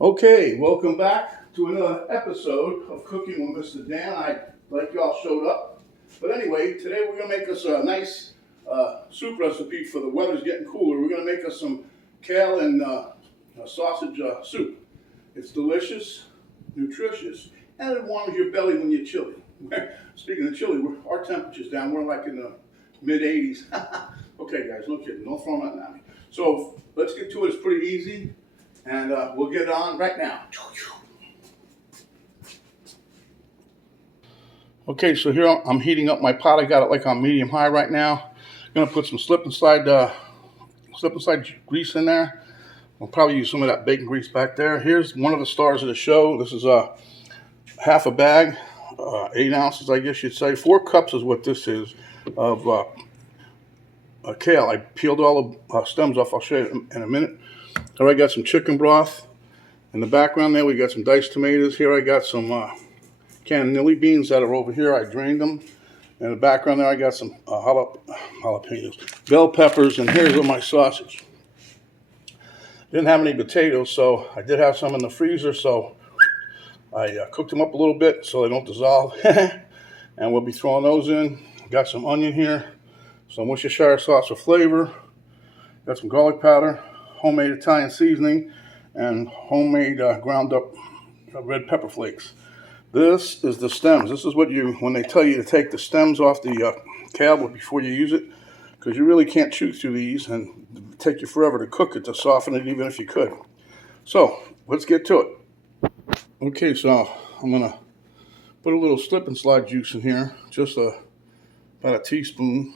Okay, welcome back to another episode of Cooking with Mr. Dan. I like y'all showed up. But anyway, today we're going to make us a nice soup recipe for the weather's getting cooler. We're going to make us some kale and sausage soup. It's delicious, nutritious, and it warms your belly when you're chilly. Speaking of chilly, our temperature's down. We're like in the mid-80s. Okay, guys, no kidding. Don't throw nothing at me. So let's get to it. It's pretty easy. And we'll get on right now. Okay, so here I'm heating up my pot. I got it like on medium high right now. I'm gonna put some slip and slide grease in there. I'll probably use some of that bacon grease back there. Here's one of the stars of the show. This is half a bag, 8 ounces, I guess you'd say. 4 cups is what this is of kale. I peeled all the stems off. I'll show you in a minute. Here I got some chicken broth. In the background there, we got some diced tomatoes. Here I got some cannellini beans that are over here. I drained them. In the background there, I got some jalapenos, bell peppers, and here's my sausage. Didn't have any potatoes, so I did have some in the freezer, so I cooked them up a little bit so they don't dissolve. And we'll be throwing those in. Got some onion here, some Worcestershire sauce for flavor. Got some garlic powder, homemade Italian seasoning, and homemade ground up red pepper flakes. This is the stems. This is what when they tell you to take the stems off the kale before you use it, because you really can't chew through these, and it would take you forever to cook it, to soften it, even if you could. So let's get to it. Okay, so I'm gonna put a little slip and slide juice in here, just about a teaspoon.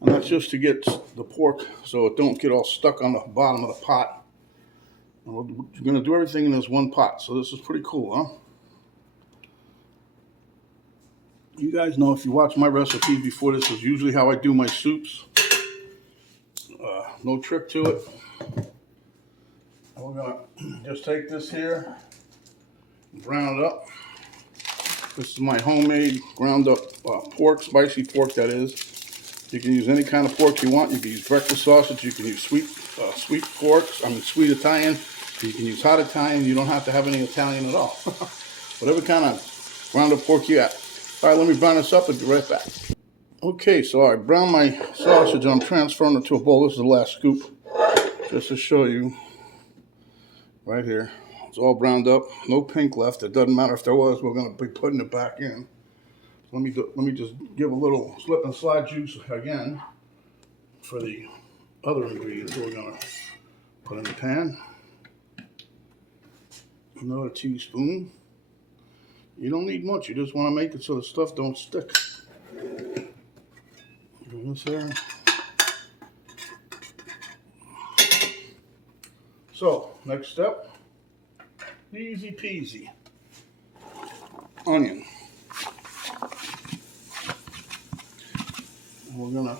And that's just to get the pork so it don't get all stuck on the bottom of the pot. And we're going to do everything in this one pot, so this is pretty cool, huh? You guys know, if you watch my recipes before, this is usually how I do my soups. No trick to it. And we're going to just take this here, brown it up. This is my homemade ground up pork, spicy pork that is. You can use any kind of pork you want. You can use breakfast sausage. You can use sweet pork. Sweet Italian. You can use hot Italian. You don't have to have any Italian at all. Whatever kind of ground up pork you got. All right, let me brown this up and be right back. Okay, so I browned my sausage. I'm transferring it to a bowl. This is the last scoop, just to show you. Right here, it's all browned up. No pink left. It doesn't matter if there was. We're going to be putting it back in. Let me just give a little slip and slide juice again for the other ingredients we're going to put in the pan. Another teaspoon. You don't need much. You just want to make it so the stuff don't stick. This there. So, next step. Easy peasy. Onion. We're going to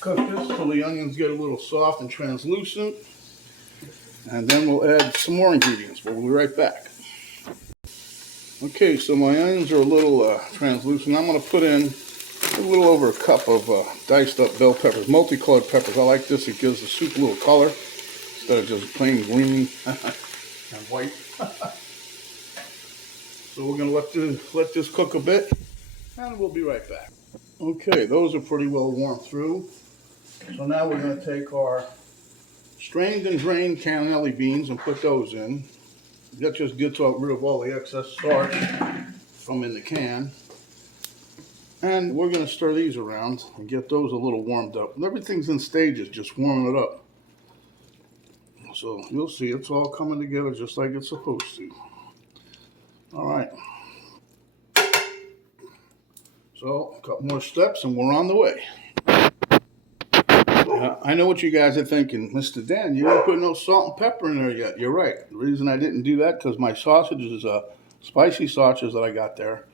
cook this till the onions get a little soft and translucent. And then we'll add some more ingredients. We'll be right back. Okay, so my onions are a little translucent. I'm going to put in a little over a cup of diced up bell peppers, multicolored peppers. I like this. It gives the soup a little color instead of just plain green and white. So we're going to let this cook a bit, and we'll be right back. Okay, those are pretty well warmed through. So now we're going to take our strained and drained cannellini beans and put those in. That just gets rid of all the excess starch from in the can. And we're going to stir these around and get those a little warmed up. And everything's in stages, just warming it up. So you'll see it's all coming together just like it's supposed to. All right. So a couple more steps and we're on the way. I know what you guys are thinking. Mr. Dan, you didn't put no salt and pepper in there yet. You're right. The reason I didn't do that because my sausage is spicy sausages that I got there.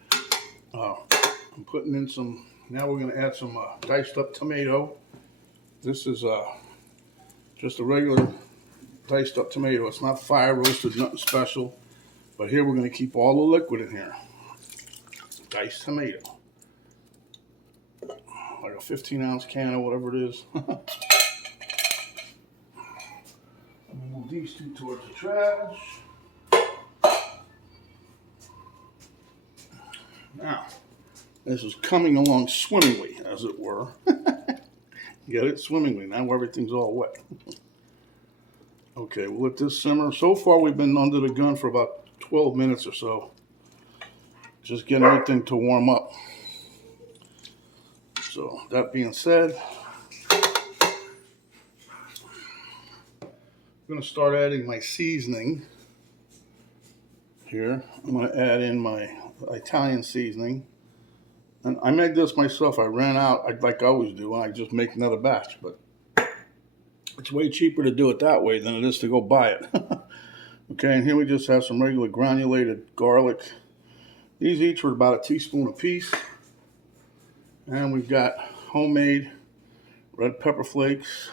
I'm putting in some, now we're going to add some diced up tomato. This is just a regular diced up tomato. It's not fire roasted, nothing special. But here we're going to keep all the liquid in here. Diced tomato. Like a 15-ounce can or whatever it is. Move these two towards the trash. Now, this is coming along swimmingly, as it were. Get it? Swimmingly. Now everything's all wet. Okay, we'll let this simmer. So far, we've been under the gun for about 12 minutes or so. Just getting everything to warm up. So, that being said, I'm going to start adding my seasoning here. I'm going to add in my Italian seasoning. And I made this myself. I ran out, like I always do, and I just make another batch. But it's way cheaper to do it that way than it is to go buy it. Okay, and here we just have some regular granulated garlic. These each were about a teaspoon apiece. And we've got homemade red pepper flakes.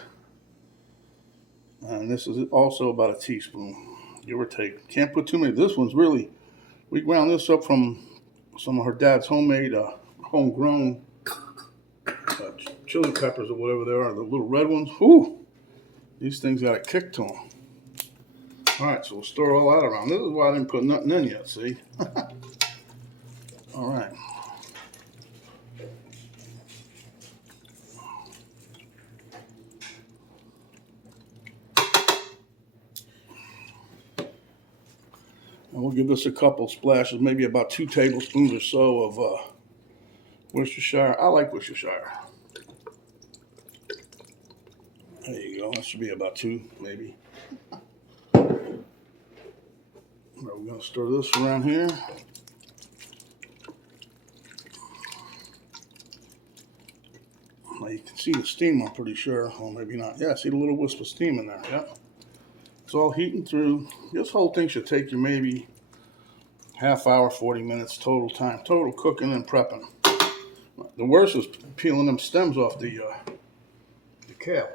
And this is also about a teaspoon, give or take. Can't put too many. This one's really, we ground this up from some of her dad's homemade, homegrown chili peppers or whatever they are, the little red ones. Whew! These things got a kick to them. All right, so we'll stir all that around. This is why I didn't put nothing in yet, see? All right. And we'll give this a couple splashes, maybe about 2 tablespoons or so of Worcestershire. I like Worcestershire. There you go. That should be about 2, maybe. We're going to stir this around here. Now you can see the steam, I'm pretty sure. Well, maybe not. Yeah, see the little wisp of steam in there. Yeah. It's all heating through. This whole thing should take you maybe half hour, 40 minutes total time. Total cooking and prepping. The worst is peeling them stems off the kale.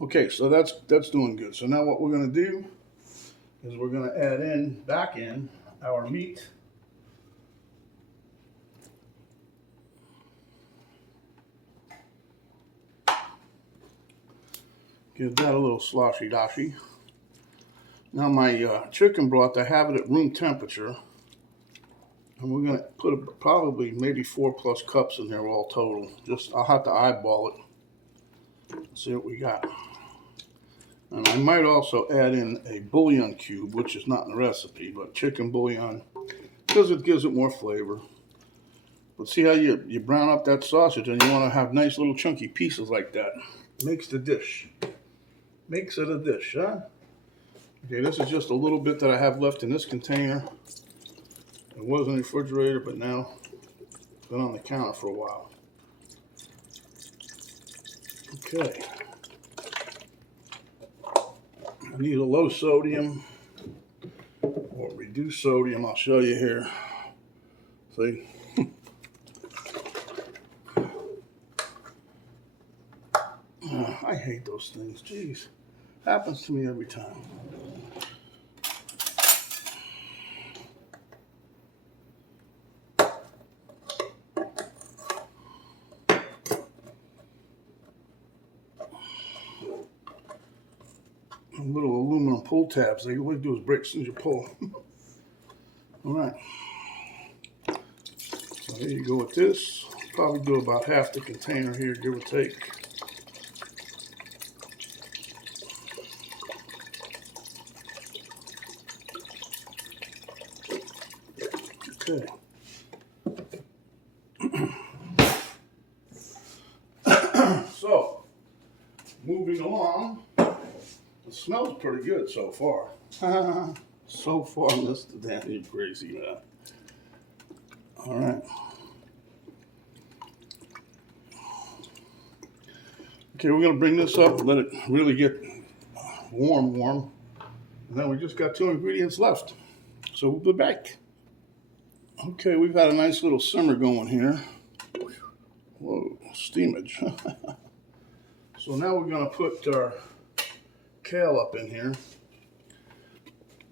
Okay, so that's doing good. So now what we're going to do is we're going to add back in our meat. Give that a little sloshy-doshy. Now my chicken broth, I have it at room temperature. And we're going to put probably maybe 4+ cups in there all total. I'll have to eyeball it. See what we got. And I might also add in a bouillon cube, which is not in the recipe, but chicken bouillon, because it gives it more flavor. But see how you brown up that sausage, and you want to have nice little chunky pieces like that. Makes the dish. Makes it a dish, huh? Okay, this is just a little bit that I have left in this container. It was in the refrigerator, but now it's been on the counter for a while. Okay. I need a low sodium or reduced sodium. I'll show you here. See? I hate those things. Jeez. Happens to me every time. Little aluminum pull tabs. All you do is break as soon as you pull. All right. So here you go with this. Probably do about half the container here, give or take. Okay. So, moving along. It smells pretty good so far. So far, Mr. Danny, crazy man. All right. Okay, we're going to bring this up, let it really get warm. And then we just got 2 ingredients left. So we'll be back. Okay, we've got a nice little simmer going here. Whoa, steamage. So now we're going to put our kale up in here.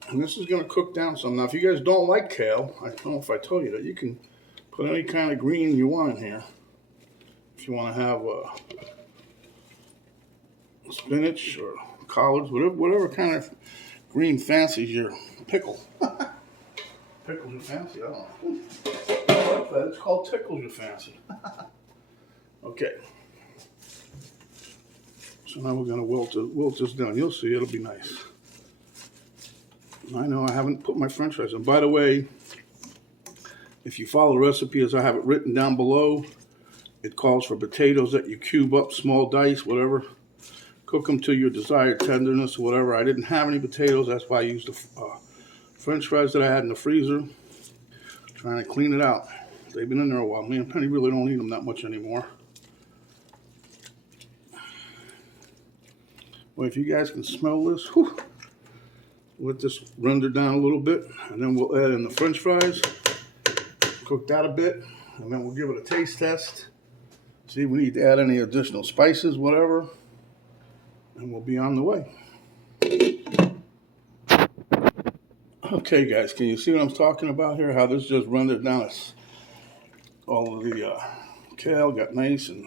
And this is going to cook down some. Now, if you guys don't like kale, I don't know if I told you that, you can put any kind of green you want in here. If you want to have spinach or collards, whatever kind of green fancies your pickle. Pickles your fancy, I don't know. I like that. It's called tickles your fancy. Okay. So now we're going to wilt this down. You'll see, it'll be nice. I know I haven't put my french fries in. By the way, if you follow the recipe as I have it written down below, it calls for potatoes that you cube up, small dice, whatever. Cook them to your desired tenderness or whatever. I didn't have any potatoes. That's why I used the french fries that I had in the freezer. Trying to clean it out. They've been in there a while. Me and Penny really don't eat them that much anymore. Well, if you guys can smell this, whew, let this render down a little bit, and then we'll add in the french fries. Cook that a bit, and then we'll give it a taste test. See if we need to add any additional spices, whatever, and we'll be on the way. Okay, guys, can you see what I'm talking about here? How this just rendered down all of the kale got nice and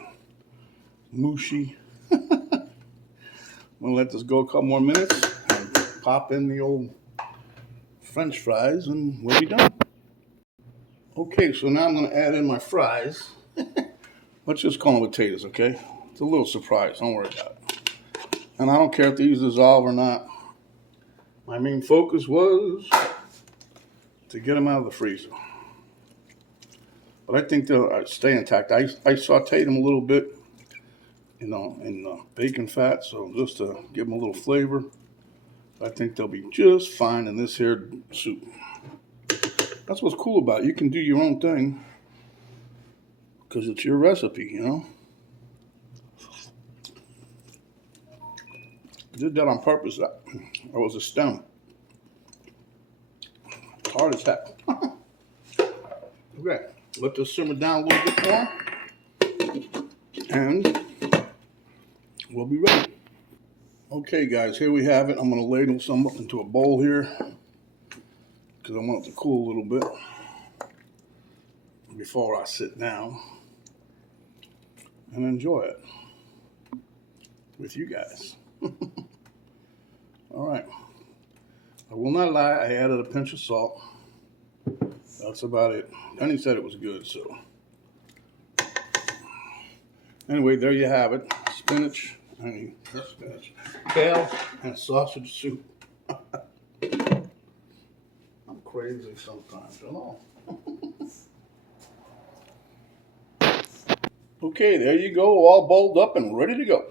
mushy. I'm gonna let this go a couple more minutes and pop in the old french fries, and we'll be done. Okay, so now I'm gonna add in my fries. Let's just call them potatoes, okay? It's a little surprise, don't worry about it. And I don't care if these dissolve or not. My main focus was to get them out of the freezer. But I think they'll stay intact. I sauteed them a little bit, you know, in bacon fat, so just to give them a little flavor. I think they'll be just fine in this here soup. That's what's cool about it. You can do your own thing because it's your recipe, you know. I did that on purpose. That was a stem. It's hard as heck. Okay, let this simmer down a little bit more, and we'll be ready. Okay, guys, here we have it. I'm going to ladle some up into a bowl here because I want it to cool a little bit before I sit down and enjoy it with you guys. All right. I will not lie, I added a pinch of salt. That's about it. Penny said it was good, so. Anyway, there you have it. Spinach, kale, and sausage soup. I'm crazy sometimes, you know. Okay, there you go, all bowled up and ready to go.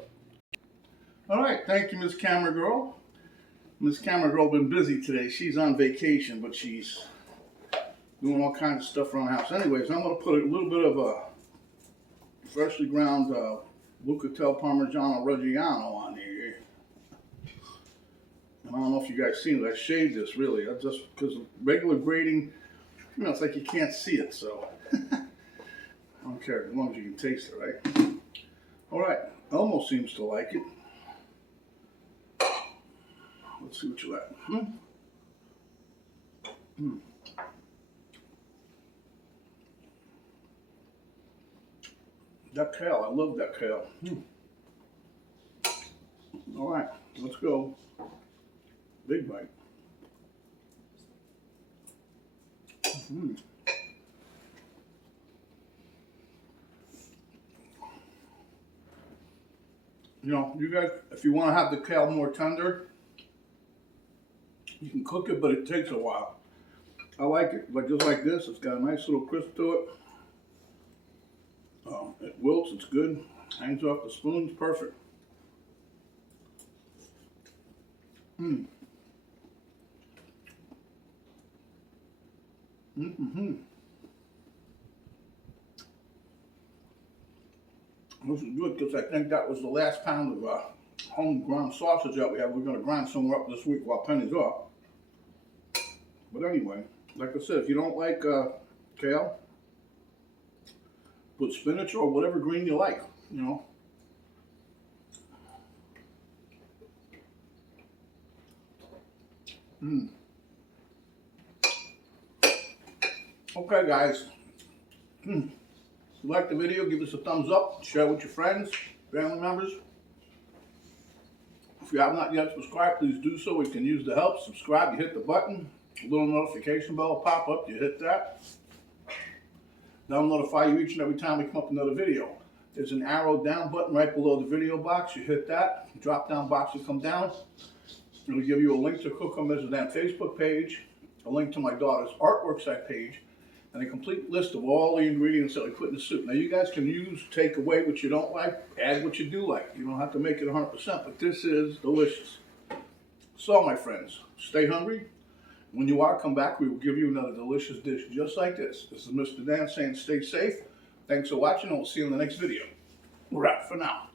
All right, thank you, Miss Camera Girl. Miss Camera Girl been busy today. She's on vacation, but she's doing all kinds of stuff around the house. Anyways, I'm going to put a little bit of a freshly ground Lucatelli Parmigiano Reggiano on here. And I don't know if you guys seen it. I shaved this, really. I just, because regular grating, you know, it's like you can't see it, so. I don't care, as long as you can taste it, right? All right, Elmo seems to like it. Let's see what you like. That kale, I love that kale. All right, let's go. Big bite. You know, you guys, if you want to have the kale more tender, you can cook it, but it takes a while. I like it, but just like this, it's got a nice little crisp to it. It wilts, it's good. Hangs off the spoon, it's perfect. This is good because I think that was the last pound of home ground sausage that we have. We're going to grind some up this week while Penny's off. But anyway, like I said, if you don't like kale, put spinach or whatever green you like, you know. Okay, guys. If you like the video, give us a thumbs up, share it with your friends, family members. If you have not yet subscribed, please do so. You can use the help. Subscribe, you hit the button. A little notification bell will pop up, you hit that. That'll notify you each and every time we come up with another video. There's an arrow down button right below the video box. You hit that. The drop down box will come down. It'll give you a link to Cook on Mrs. Dan Facebook page, a link to my daughter's artwork site page, and a complete list of all the ingredients that we put in the soup. Now you guys can take away what you don't like, add what you do like. You don't have to make it 100%, but this is delicious. So my friends, stay hungry. When you are, come back. We will give you another delicious dish just like this. This is Mr. Dan saying stay safe. Thanks for watching, and we'll see you in the next video. We're out for now.